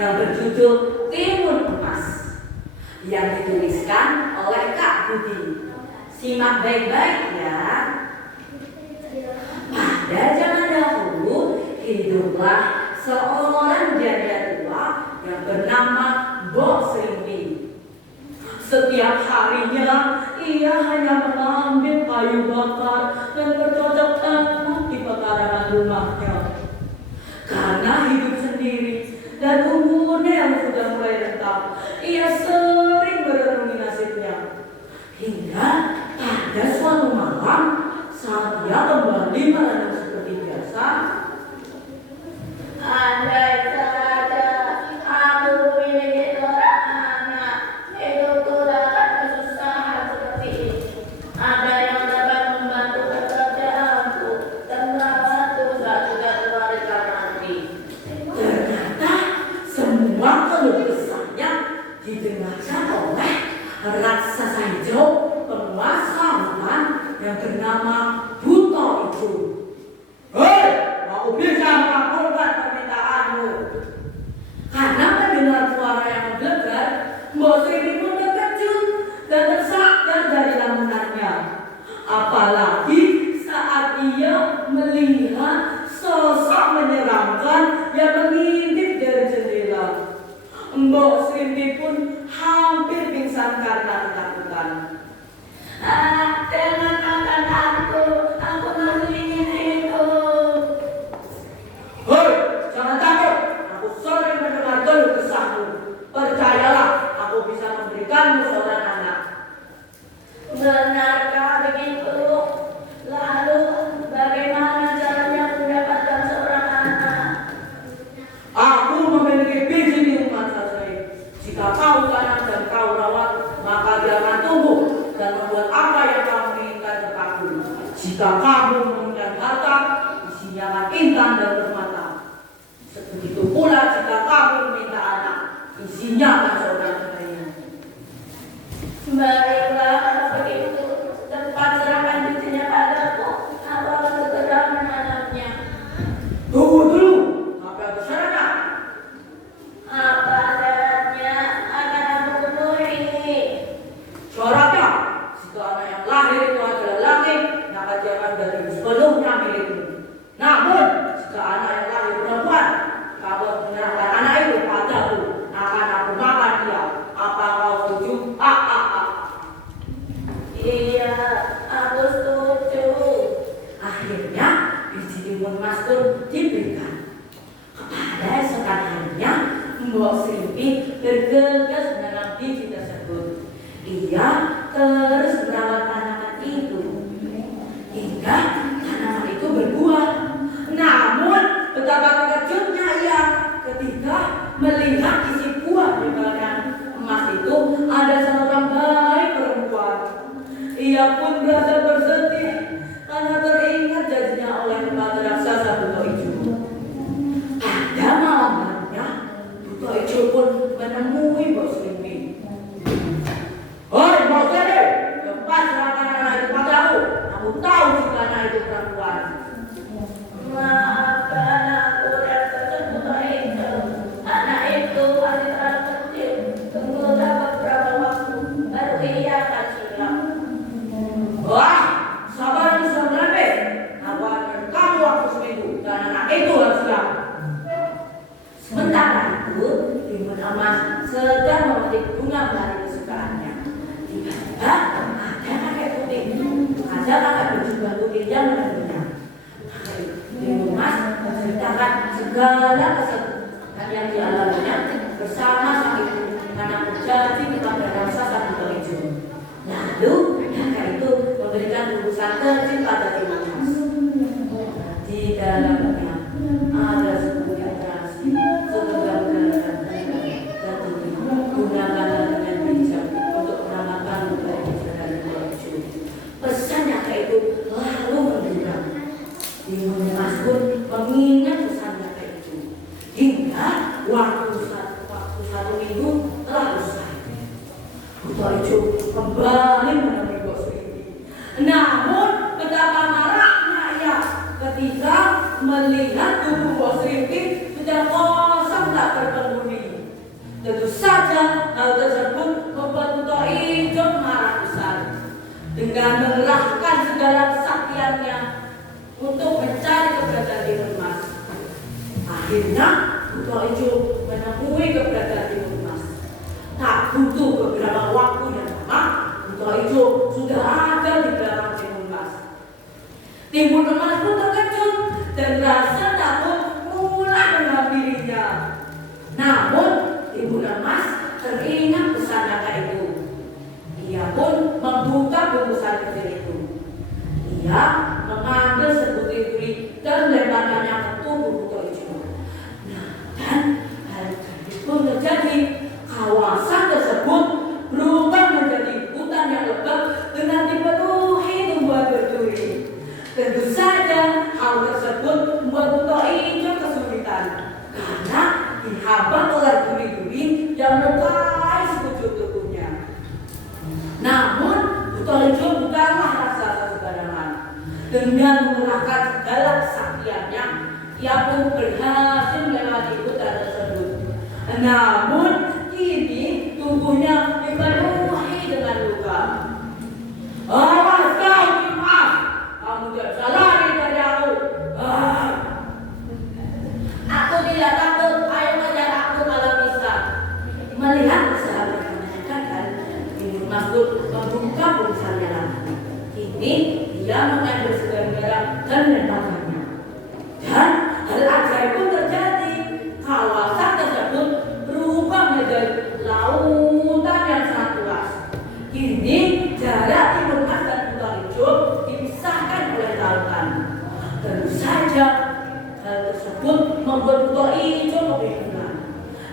yang berjudul Timun Emas yang dituliskan oleh Kak Budi. Simak baik-baik ya. Pada zaman dahulu hiduplah seorang janda tua yang bernama Mbok Srimpi. Setiap harinya ia hanya mengambil kayu bakar dan bercocok tanam di pekarangan rumahnya. Karena hidup sendiri dan umurnya yang sudah mulai renta, ia sering merenungi nasibnya. Hingga pada suatu malam saat ia kembali merenung seperti biasa, andai saja aku memiliki seorang anak, hidupku dapat kesusahan seperti ini. Ada yang dapat membantu pekerjaanku dan merawatku saat sudah keluarga nanti. Ternyata semua keluh kesahnya didengarkan oleh raksasa hijau penguasa hutan yang bernama Buto itu. Hei, aku bisa mengabulkan permintaanmu. Karena mendengar suara yang menggelegar, Mbok Srimpi pun terkejut dan tersadar dari lamunannya. Apalagi saat ia melihat sosok menyeramkan yang mengintip dari jendela. Mbok Srimpi pun hampir pingsan karena ketakutan. Jangan makan aku masih ingin hidup. Hei, jangan takut, aku sering mendengar keluh kesahmu. Percayalah, aku bisa memberikanmu seorang anak. Benarkah begitu? Lalu bagaimana caranya mendapatkan seorang anak? Aku memiliki biji di rumah saya. Jika kau tanam dan kau rawat, maka dia akan tumbuh dan membuat apa yang kamu inginkan kepadaku. Jika kamu menginginkan harta, isinya akan intan dan permata. Begitu pula jika kamu meminta anak, isinya akan seorang kaya. Baiklah, kalau begitu, cepat serahkan bijinya padaku. Aku akan segera menanamnya. Tunggu dulu, apa yang bersyarat? Apa syaratnya? Akan aku penuhi. Syaratnya, jika anak yang lahir itu adalah laki, maka dia akan menjadi sepenuhnya milikmu. Namun, jika anak yang lahir perempuan, kamu menyerahkan anak itu padaku, akan aku makan dia. Apa kau setuju? Iya, aku setuju. Akhirnya, biji timun emas pun diberikan. Pada esokan harinya, Mbok Srimpi bergegas menanam biji tersebut. Ia terus merawat tanaman itu hingga tanaman itu berbuah. Namun betapa terkejutnya ia ketika melihat isi buah di badan emas itu ada seorang bayi perempuan. Ia pun merasa bersedih karena teringat janjinya oleh kepada raksasa Buto Ijo. Pada malam harinya, Buto Ijo pun menemui Mbok Srimpi. Hei Mbok Srimpi, cepat serahkan anak itu padaku. Aku tahu jika anak itu perempuan. Maafkan aku, raksasa Buto Ijo. Anak itu masih terlalu kecil. Tunggu beberapa waktu, baru ia akan hilang. Wah, sabar Srimpi. Aku akan beri kamu waktu seminggu dan anak itu harus hilang. Sementara itu, timun emas sedang memetik bunga melati kesukaannya. Tiba-tiba ada kakek putih, ada kakek berjubah putih yang menentunya. Timun emas menceritakan segala kesedihan yang dialaminya bersama sang ibu karena berjanji kepada raksasa Buto Ijo. Lalu kakek itu memberikan bungkusan kecil pada timun emas. Di dalamnya ada sebuah terasi, segenggam darah dan gunakanlah dengan bijak untuk menyelamatkan luka dari Buto Ijo. Pesan kakek itu lalu menghilang. Timun emas pun mengingat pesan kakek itu hingga waktu satu minggu telah usai. Buto Ijo kembali menemui Mbok Srimpi. Namun betapa marahnya ia ketika melihat tubuh Mbok Srimpi sudah kosong tak berpenghuni. Akhirnya buta hijau menemui keberadaan Timun Mas. Tak butuh beberapa waktu yang lama, buta hijau sudah ada di belakang Timun Mas. Timun Mas pun terkejut dan rasa takut mulai menghampirinya. Namun Timun Mas teringat pesan kakak itu. Ia pun membuka bungkusan kecil itu. Ia mengambil sebutir duri dan melemparkannya ke tubuh buta hijau. Nah, dan hal itu terjadi. Kawasan tersebut berubah menjadi hutan yang lebat dengan dipenuhi tumbuhan berduri. Tentu saja hal tersebut membuat buta hijau kesulitan karena dihambat oleh duri-duri yang melukai sekujur tubuhnya. Namun buta hijau bukanlah raksasa sembarangan. Dengan mengerahkan segala kesaktiannya, ia pun berhasil melewati hutan tersebut. Namun kini tubuhnya dipenuhi dengan luka. Awas kau, Timas! Kamu tidak bisa lari dari aku. Aku tidak takut. Ayo kejar aku kalau bisa. Melihat sahabatnya gagal, Timun Mas pun membuka bungkusannya lagi. Kini dia mengambil sebagian garam dan melemparkannya. Dan hal ajaib pun terjadi. Kawasan tersebut berubah menjadi lautan yang sangat luas. Kini jarak Timun Mas dan buta hijau dipisahkan oleh lautan. Tentu saja hal tersebut membuat buta hijau kebingungan.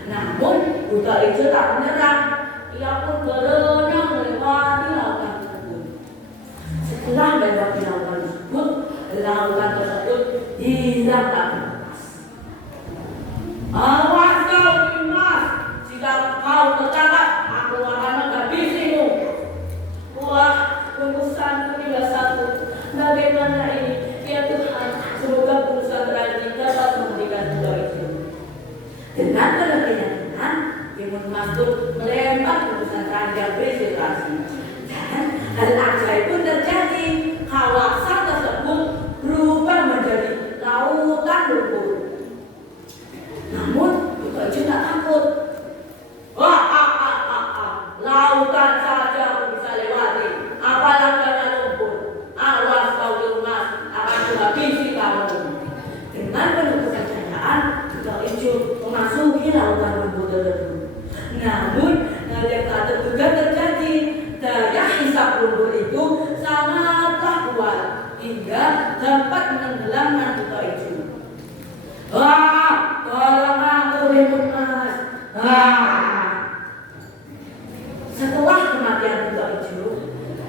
Namun buta hijau tak menyerah. Ia pun berenang melewati lautan tersebut. Setelah melewati lautan tersebut hilang tak lepas. Awas kau, Timas! Jika kau tertangkap, aku akan menghabisimu. Wah, bungkusanku tinggal satu. Bagaimana ini? Ya Tuhan, semoga bungkusan terakhir dapat menghentikan buta hijau. Dengan keyakinan, Timun Mas pun melempar bungkusan terakhir yang berisi rasi. Dan hal ajaib pun terjadi. Kawasan tersebut berubah menjadi lautan lumpur. Namun buta hijau tak takut. Lautan saja aku bisa lewati, apalagi tanah lumpur. Awas kau, Timun Mas, akan kuhabisi kamu. Dengan penuh kepercayaan, buta hijau memasuki lautan lumpur tersebut. Namun hal yang tak terduga terjadi. Daya hisap lumpur itu sangatlah kuat hingga dapat menenggelamkan buta hijau. Tolong aku, Timun Mas. Setelah kematian buta hijau,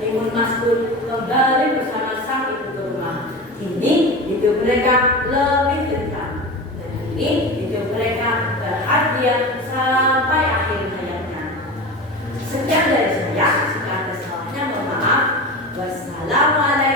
Timun Mas pun kembali bersama sang ibu ke rumah. Kini hidup mereka lebih tenang. Dan kini hidup mereka bahagia sampai akhir hayatnya. Sekian dari saya. Jika ada salahnya, mohon maaf. Wassalamualaikum.